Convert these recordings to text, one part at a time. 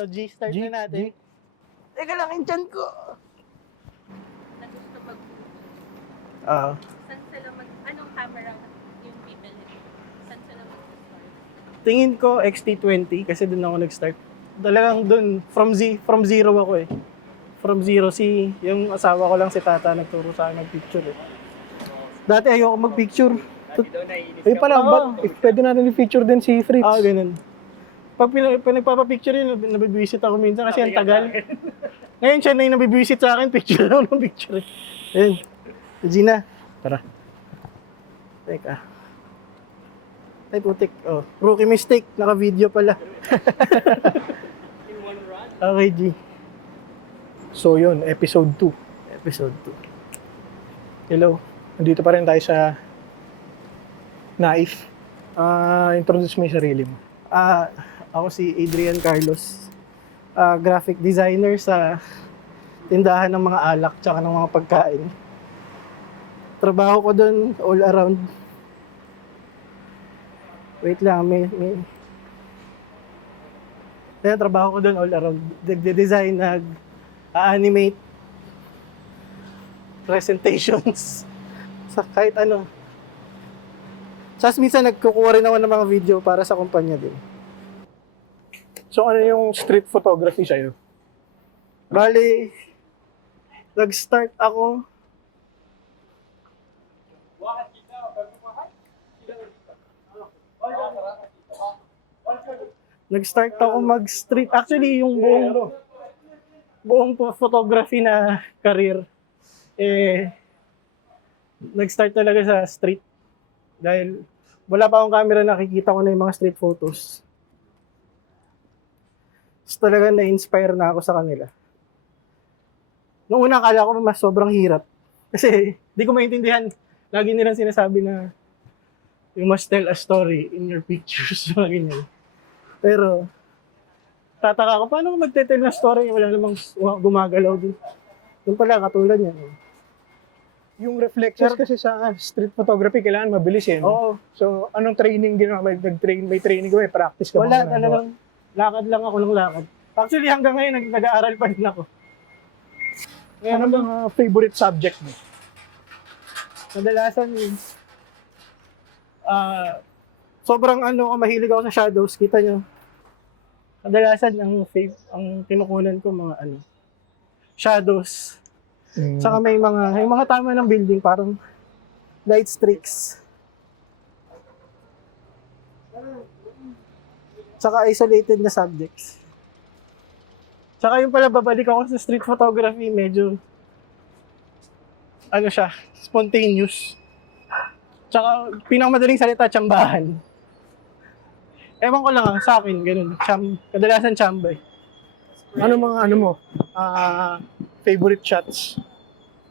ano, G-start G, na natin. Teka lang, yung tiyan ko. Na gusto mag-movie. Oo. Saan sila anong camera yung bibili? Saan sila mag-start? Tingin ko XT20 kasi doon ako nag-start. Talagang doon, from zero ako eh. From zero, yung asawa ko lang si tata nagturo sa akin mag-picture eh. Dati ayoko mag-picture. Eh pala, pwede natin i-feature din si Fritz. Ganun. Pag nagpapapicture yun, nabibisit ako minsan kasi ang tagal. Ngayon siya na yung nabibisit sa akin, picture lang ng picture. Ayun. Gina. Tara. Teka. Ay putik. Oh, rookie mistake. Naka-video pala. Okay, G. So yun, episode 2. Episode Hello. Nandito pa rin tayo sa Naif. Introduce mo yung sarili mo. 2. Ako si Adrian Carlos. Graphic designer sa tindahan ng mga alak tsaka ng mga pagkain. Trabaho ko doon all around. Wait lang, Kaya trabaho ko doon all around. Nagde-design, nag-animate, presentations, sa kahit ano. Tapos minsan nagkukuha rin ako ng mga video para sa kumpanya din. So ano yung street photography sa'yo? Bali, nag-start ako. Nag-start ako mag-street. Actually, yung buong photography na career, nag-start talaga sa street. Dahil wala pa akong camera, nakikita ko na yung mga street photos. So, talaga na-inspire na ako sa kanila. Noong una, akala ko mas sobrang hirap. Kasi, di ko maintindihan. Lagi nilang sinasabi na you must tell a story in your pictures. Mga ganyan. Pero, tataka ko, paano ko magte-tell na story? Wala namang gumagalaw din. Yung pala, katulad yan. Yung reflexes kasi sa street photography, kailangan mabilis eh. No? Oo. So, anong training ginawa? May training ka, may practice ka ba? Wala talagang, lakad lang ako ng lakad. Actually, hanggang ngayon, nag-aaral pa din ako. Ano bang favorite subject mo? Kadalasan, sobrang mahilig ako sa shadows, kita nyo. Kadalasan, ang kinukunan ko mga shadows. Saka may mga tama ng building, parang light streaks. Saka isolated na subjects. Saka yung pala, babalik ako sa street photography, medyo, spontaneous. Tsaka, pinakamadaling salita, tsambahan. Ewan ko lang sa akin, ganun. Kadalasan tsamba eh. Ano mga mo? Favorite shots?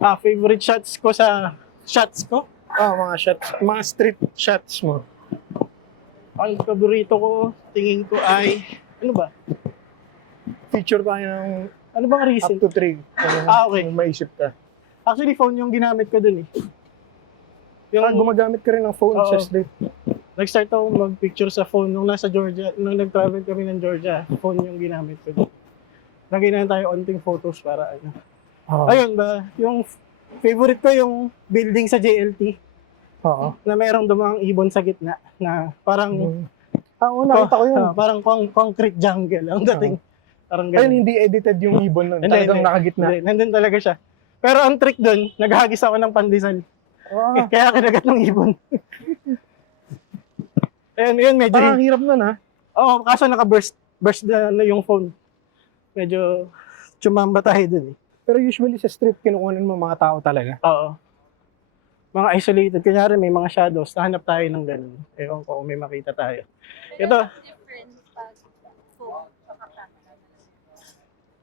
Favorite shots ko sa shots ko? Mga shots, mga street shots mo. Ang paborito ko, tingin ko ay, ano ba? Feature tayo ng Ano bang up recent? to 3. Okay. Kung maisip ka. Actually, phone yung ginamit ko dun eh. Gumagamit ka rin ng phone sa Oo. street. Nag-start ako mag-picture sa phone nung nasa Georgia, nung nag-travel kami ng Georgia, phone yung ginamit ko dun. Lagay na tayo onting photos para Ayun ba, yung favorite ko yung building sa JLT Oo. na mayroong dumang ibon sa gitna na parang Nakita ko yun. parang concrete jungle ang dating. Parang Ayun, ganun. hindi edited yung ibon nun. Hindi, Talagang hindi. nakagitna. Hindi, nandun talaga siya. Pero ang trick doon, naghahagis ako ng pandesal. Kaya kinagat ng ibon. Ayun, yun, medyo... Parang hirap nun ha. Oo, kaso naka-burst na yung phone. Medyo tsumamba tayo dun eh. Pero usually sa street, kinukunan mo mga tao talaga. Oo. Mga isolated. Kunyari may mga shadows, nahanap tayo ng ganun. Ewan ko kung may makita tayo. Ito. Different pag phone tsaka camera.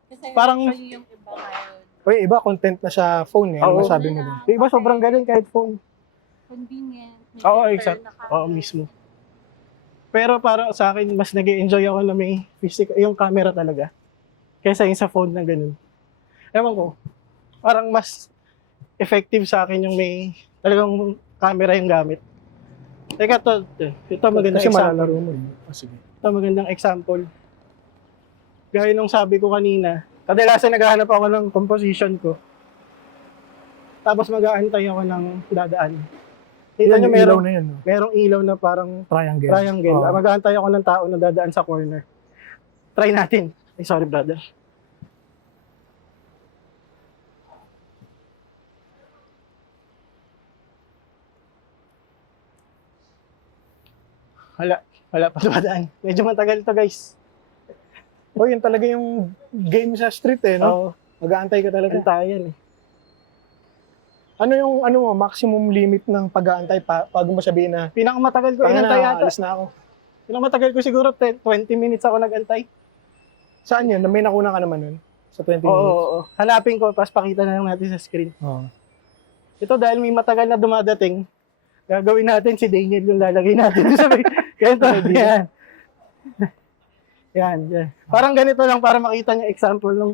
Kasi Parang- usually yung iba ngayon, Uy, iba content na sa phone eh. Ano Oo. masabi mo dun? Yung iba sobrang galing kahit phone. convenient. may Oo, filter exact. na camera. Oo, mismo. Pero para sa akin, mas nag-enjoy ako na may physical, yung camera talaga. Kaysa yung sa phone na ganun. Ewan ko, parang mas effective sa akin yung may talagang camera yung gamit. Teka, ito magandang Kasi example. malalaro mo. Sige. Ito magandang example. Gaya nung sabi ko kanina, kadalasan naghahanap ako ng composition ko. Tapos mag-aantay ako ng dadaan. Kita nyo, Yan, yung ilaw merong, na yan. No? merong ilaw na parang Triangle. triangle. Oo. Mag-aantay ako ng tao na dadaan sa corner. Try natin. Ay, sorry brother. Wala pa dumadaan. Medyo matagal to guys. Oh, yun talaga yung game sa street eh, no? Oo, Mag-aantay ka talaga. antayan eh. Ano yung mo, maximum limit ng pag-aantay bago mo sabihin na Pinakamatagal ko "Tangina inantay na, yata. alis na ako." Pinakamatagal ko siguro 20 minutes ako nag-antay. Saan yun? May nakuna ka naman nun? Sa 20 Oo, minutes? oo. Hanapin ko, pas pakita na lang natin sa screen. Oo. Ito dahil may matagal na dumadating, gagawin natin si Daniel yung lalagay natin sa may... Ganito, yan. Yan, yan. Parang ganito lang para makita niyo example ng...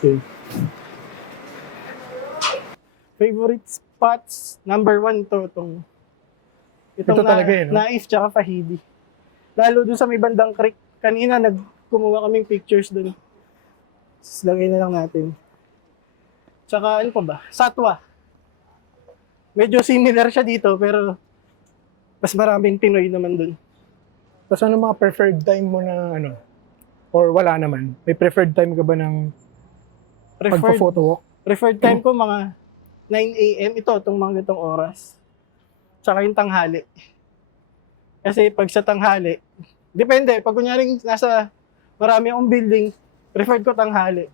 Okay. Favorite spots, number 1 to, itong Ito talaga eh, no? Naif tsaka Fahidi. Lalo dun sa may bandang creek. Kanina kumuha kaming pictures dun. Tapos lagay na lang natin. Tsaka ano pa ba? Satwa. Medyo similar siya dito pero mas maraming Pinoy naman dun. Tapos ano mga preferred time mo na ano? Or wala naman? May preferred time ka ba ng pagpa-photo walk? Preferred time ko mga 9 a.m. Ito, itong mga ganitong oras. Tsaka yung tanghali. Kasi pag sa tanghali, depende. Pag kunyaring nasa marami akong building, preferred ko tanghali.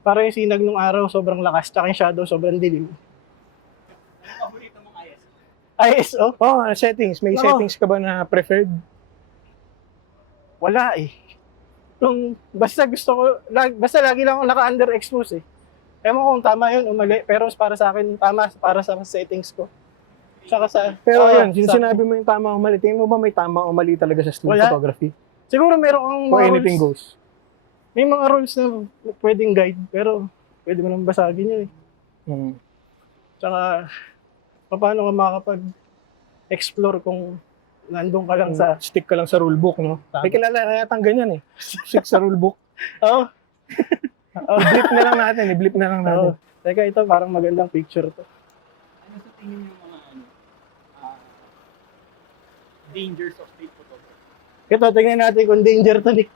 Para yung sinag ng araw sobrang lakas, tsaka yung shadow sobrang dilim. Paborito mong ISO? ISO? Oh, settings. May Oo. settings ka ba na preferred? Wala eh. Kung basta gusto ko, basta lagi lang ako naka-underexpose eh. Ewan ko kung tama yun o mali, pero para sa akin, tama para sa settings ko. Tsaka sa... Pero Oo, yun, yung sa- sinabi mo yung tama o mali. Tingin mo ba may tama o mali talaga sa street Wala. photography? Siguro meron kang O mga anything rules. goes? May mga rules na pwedeng guide, pero pwede mo naman basagin yun eh. Hmm. Tsaka, paano ka makakapag-explore kung nandun ka lang sa... Stick ka lang sa rulebook, no? Tama. May kilala kaya tang ganyan eh. Stick sa rulebook. Oo. I-blip na lang natin. I-blip na lang natin. Oo. Teka, ito parang magandang picture to. Ano sa tingin yung mga dangers of street photography? Ito, tingnan natin kung danger to, Nick.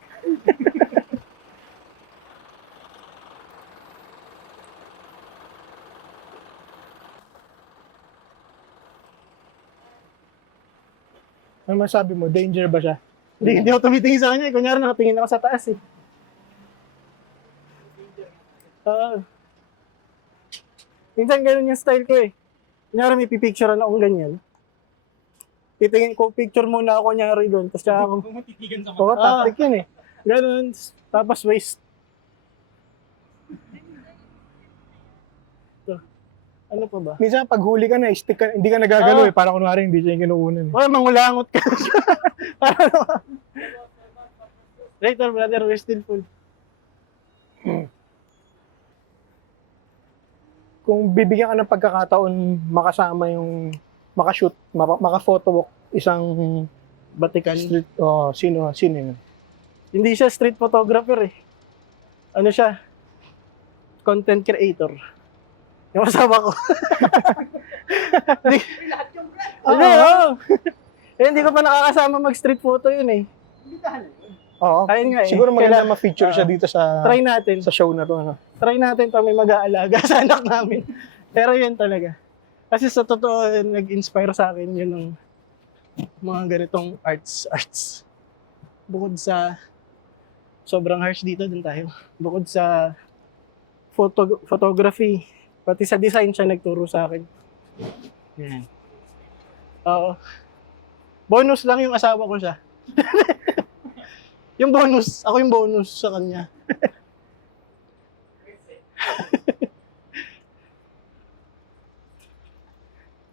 Ano masabi mo? Danger ba siya? Hindi ako tumitingin sa kanya. Kunyari, nakatingin ako sa taas eh. Minsan ganun yung style ko eh. Kunyari, may pipicturean akong ganyan. Titingin ko, picture muna ako kunyari doon. Tapos tsaka ako, Kung matitigan sa Oo, mga tactic yun eh. ganun. Tapos waist. Ito. Ano pa ba? Minsan pag huli ka na, stick ka, hindi ka nagagalaw Oo. eh. Parang kunwari hindi siya yung kinuunan eh. Wala, mangulangot ka. Parang, later, brother, we're still full. Kung bibigyan ka ng pagkakataon makasama yung makashoot, maka-photo walk isang Batikan. street, sino yun? Hindi siya street photographer eh. Ano siya? Content creator. Yung asawa ko. lahat yung brand. Hindi, oo. Eh, hindi ko pa nakakasama mag-street photo yun eh. Bitahan na yun. Oo. Ayun nga eh. Siguro maganda Kailangan- ma-feature siya dito sa Try natin. sa show na to. Ano? Try natin pa may mag-aalaga sa anak namin. Pero yun talaga. Kasi sa totoo, nag-inspire sa akin yun ng mga ganitong arts. Bukod sa sobrang harsh dito, din tayo. Bukod sa photography, pati sa design siya nagturo sa akin. Yan. Oo. Bonus lang yung asawa ko siya. Yung bonus, ako yung bonus sa kanya.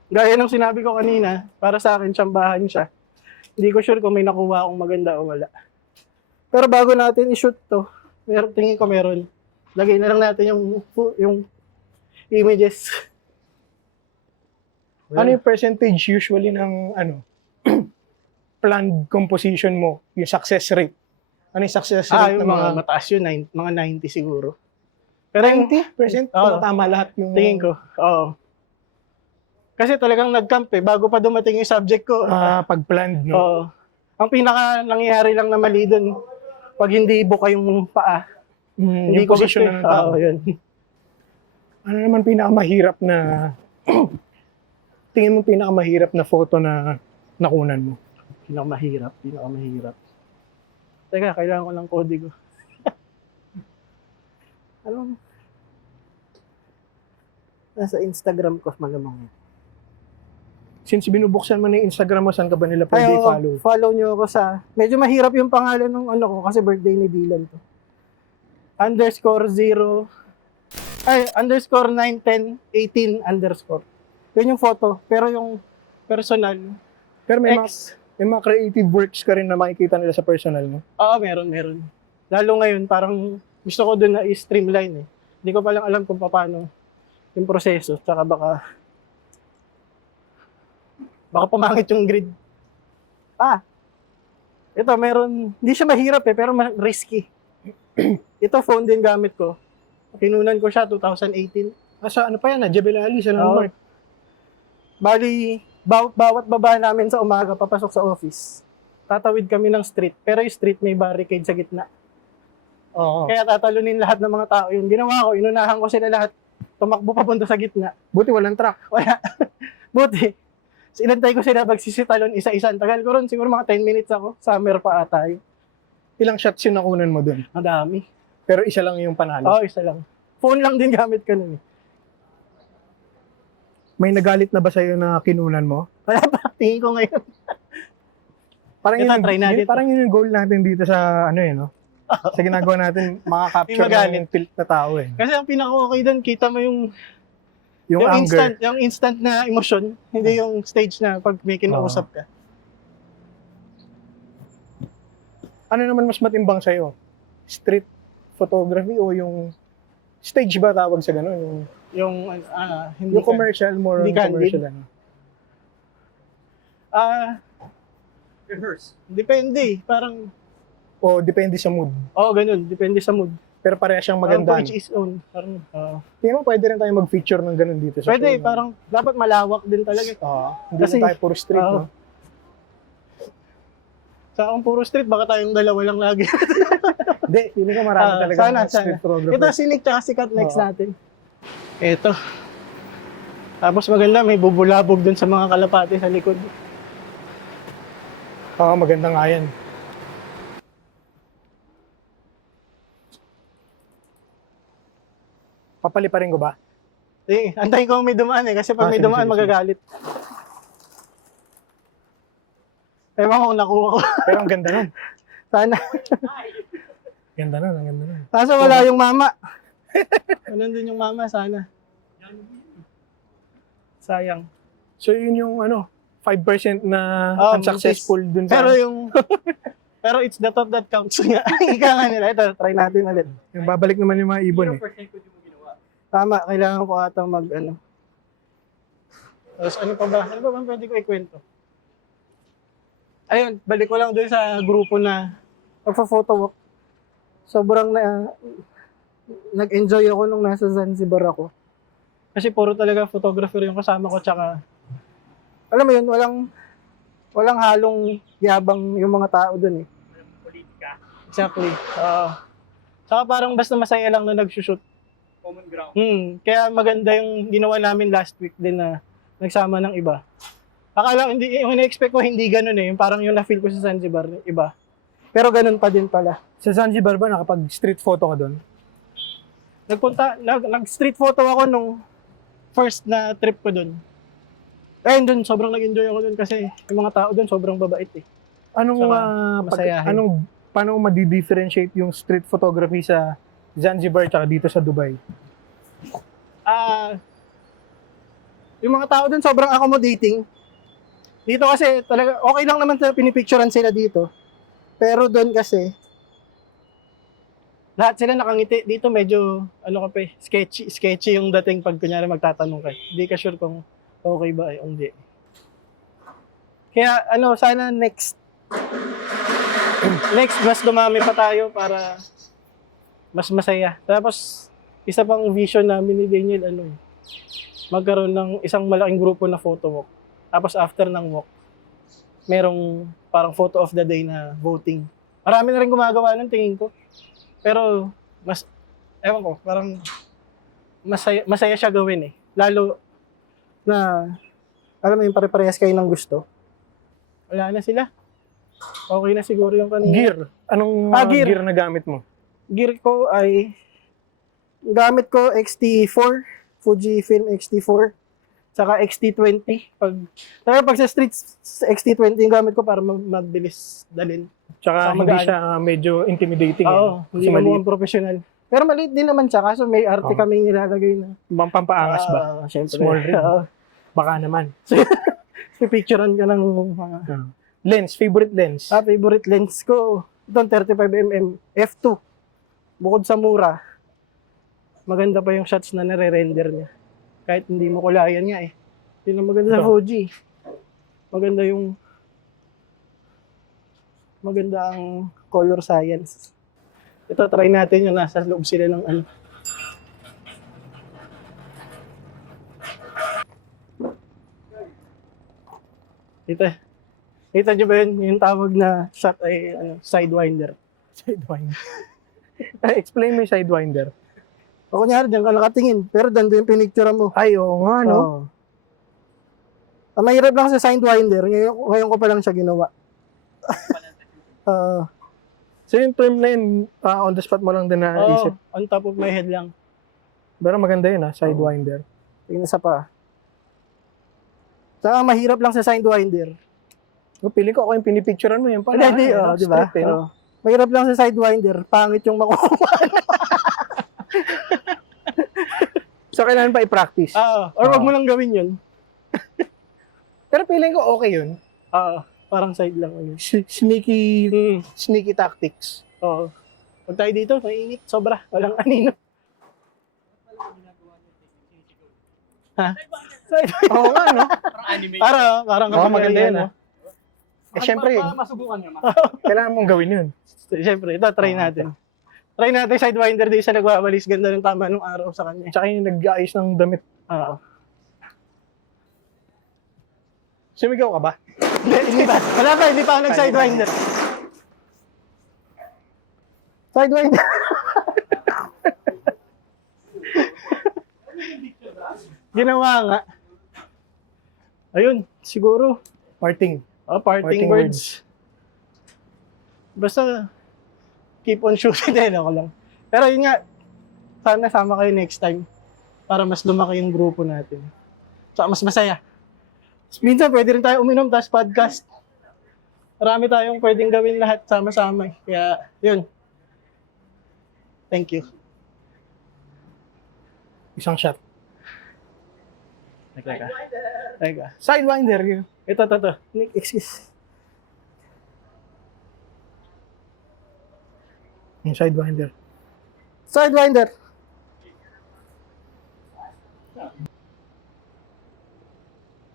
Gaya ng sinabi ko kanina, para sa akin, tsambahan siya. Hindi ko sure kung may nakuha akong maganda o wala. Pero bago natin i-shoot to, tingin ko meron. Lagay na lang natin yung images. Ano yung percentage usually ng planned composition mo, yung success rate. Ano yung success rate Yung ng mga mga mataas yun, mga 90 siguro. Pero yung 90%? Oo. Tama lahat yung... tingin ko, oo. Kasi talagang nag-camp bago pa dumating yung subject ko. pag-planned, no? Oo. Ang pinaka nangyayari lang na mali doon, pag hindi buka yung paa, hindi Yung ko position gusto. na ng tao. Oo, yun. Ano naman pinakamahirap na... tingin mo pinakamahirap na photo na nakunan mo? Pinakamahirap. Teka, kailangan ko ng kodigo. Ano? Nasa Instagram ko malamang yun. Since binubuksan mo na yung Instagram mo, saan ka ba nila pwede follow? Follow nyo ako sa... Medyo mahirap yung pangalan ng ano ko kasi birthday ni Dylan to. _0... Ay, _91018 _ Yun yung photo. Pero yung personal, Pero may mga, X. may mga creative works ka rin na makikita nila sa personal mo. Oo, meron. Lalo ngayon, parang gusto ko doon na i-streamline eh. Hindi ko palang alam kung paano yung proseso. Tsaka baka pumangit yung grid. Ito meron, hindi siya mahirap pero risky. Ito phone din gamit ko. Kinunan ko siya 2018. Sa ano pa yan, Jebel Ali, sa Oo. landmark. Bali, bawat baba namin sa umaga papasok sa office. Tatawid kami ng street, pero yung street may barricade sa gitna. Oo. Kaya tatalunin lahat ng mga tao yun. Ginawa ko, inunahan ko sila lahat. Tumakbo papunta sa gitna. Buti walang truck. Wala. Buti. Sinantay ko sila magsisitalon isa-isa. Tagal ko ron, siguro mga 10 minutes ako. Summer pa ata yun. Ilang shots yung nakunan mo dun? Ang dami. Pero isa lang yung panalo. Oo, isa lang. Phone lang din gamit ko nun eh. May nagalit na ba sa'yo na kinunan mo? Wala pa, tingin ko ngayon. Parang Ito, yun, try natin. parang yun yung goal natin dito sa ano no? Sa ginagawa natin, makaka-capture Yung magalit. ng tilt na tao eh. Kasi ang pinaka-okay doon, kita mo yung Yung anger. yung instant na emosyon, hindi yung stage na pag may kinausap ka. Ano naman mas matimbang sa'yo? Street photography o yung stage ba tawag sa gano'n? Hindi Yung commercial, more hindi on candid. commercial. Ano? Rehearse. Depende eh. Parang, O depende sa mood. ganun. Depende sa mood. Pero pareha siyang Parang maganda. to each his own. Parang, Tingnan mo, pwede rin tayo mag-feature ng gano'n dito sa pwede, show. parang dapat malawak din talaga. Hindi Kasi- na tayo puro street, Oo. no? Sa akong puro street, baka tayong dalawa lang lagi. Hindi, feeling ko marami talaga sana, ng street photography. Ito, sinik tsaka sikat next Oo. natin. Ito. Tapos maganda, may bubulabog dun sa mga kalapati sa likod. Oo, maganda nga yan. Papaliparin ko ba? Antayin ko may dumaan kasi pag may Sige, dumaan, sige, magagalit. Ewan ko kung nakuha ko. Pero ang ganda nun. Sana. Ganda nun, ang ganda nun. Kaso wala yung mama. Nandun yung mama, sana. Sayang. So yun yung 5% na unsuccessful dun sa... Pero pero it's the thought that counts nga. Ika nga nila. Ito, try natin ulit. Yung babalik naman yung mga ibon eh. 0% ko di mo ginawa. Tama, kailangan ko ata Tapos ano pa ba? Ano pa ba pwede ko ikwento? Ayun, balik ko lang dun sa grupo na magpa-photo walk. Sobrang nag-enjoy ako nung nasa Zanzibar ako. Kasi puro talaga photographer yung kasama ko, tsaka alam mo yun, walang halong yabang yung mga tao dun eh. Politika. Exactly. Tsaka parang basta masaya lang na nagsushoot. Common ground. Kaya maganda yung ginawa namin last week din na nagsama ng iba. Akala, yung na-expect ko hindi ganun eh. Yung parang yung na-feel ko sa Zanzibar, iba. Pero ganun pa din pala. Sa Zanzibar ba nakapag-street photo ka dun? Nag-street photo ako nung first na trip ko dun. Ayun dun, sobrang nag-enjoy ako dun kasi yung mga tao dun sobrang babait eh. Anong, Saka masayahin. paano mo ma-differentiate yung street photography sa Zanzibar tsaka dito sa Dubai? Yung mga tao dun sobrang accommodating. Dito kasi talaga, okay lang naman sa pinipicturean sila dito. Pero doon kasi, lahat sila nakangiti. Dito medyo, sketchy yung dating pag kunyari magtatanong ka. Hindi ka sure kung okay ba o hindi. Kaya sana next next, mas dumami pa tayo para mas masaya. Tapos, isa pang vision namin ni Daniel, magkaroon ng isang malaking grupo na photo walk. Tapos after ng walk, merong parang photo of the day na voting. Marami na rin gumagawa ng tingin ko. Pero, ewan ko, parang masaya siya gawin eh. Lalo na, alam mo yung pare-parehas kayo ng gusto. Wala na sila. Okay na siguro yung kanina. Gear. Anong Gear. gear na gamit mo? Gear ko ay gamit ko XT4, Fujifilm XT4, saka XT20. Pag sa streets, XT20 yung gamit ko para mabilis dalhin. Tsaka Tama hindi gaan. siya medyo intimidating. Oo, hindi Kasi mo maliit. mukhang professional. Pero maliit din naman siya, kaso may arte Oo. kaming nilalagay na. Pampaangas ba? Syempre. Small rig. Oo. Baka naman. Pipicturean ka ng mga... Lens, favorite lens. Favorite lens ko, itong 35mm f2. Bukod sa mura, maganda pa yung shots na nare-render niya. Kahit hindi mo kulayan nga eh. Yun ang maganda sa Ito. Fuji. Maganda ang color science. Ito, try natin yung nasa loob sila ng ano. Kita nyo ba yun? Yung tawag na shot ay sidewinder. Sidewinder. Explain mo yung sidewinder. O kunyari, diyan ka nakatingin. Pero dandun yung pinicture mo. Ay, oo nga, no? Oo. Ang mahirap lang sa sidewinder, ngayon ko pa lang siya ginawa. So yung term na yun, on the spot mo lang din naisip. On top of my head lang. Pero maganda yun, sidewinder. Tingnan sa pa. Saka mahirap lang sa sidewinder. Piling ko ako yung pinipicturean mo, yan pala. Hindi, di ba? Straight, no? Mahirap lang sa sidewinder, pangit yung makukuha. So kailangan pa i-practice. Or wag mo lang gawin yun. Pero feeling ko okay yun. Parang side lang. Yun. Sneaky tactics. Oo. Pag tayo dito, mainit, sobra. Walang anino. Ha? Oo nga, no? Parang anime. Parang Oo, maganda yun, ano. Siyempre, Masubukan niya. kailangan mong gawin yun. Siyempre, ito, try natin. Try natin sidewinder, di siya nagwawalis. Ganda ng tama nung araw sa kanya. Tsaka yung nag-aayos ng damit. Oo. Sumigaw ka ba? Hindi pa. Wala pa, hindi pa ako nag-sidewinder. Sidewinder. Ginawa nga. Ayun, siguro. Parting. Parting words. Basta, keep on shooting din ako lang. Pero yun nga, sana sama kayo next time para mas lumaki yung grupo natin. Tsaka mas masaya. Minsan pwede rin tayo uminom tapos podcast. Marami tayong pwedeng gawin lahat sama-sama. Kaya, yun. Thank you. Isang shot. Teka. Sidewinder yun. Ito. Nick, excuse. Yung sidewinder. Sidewinder.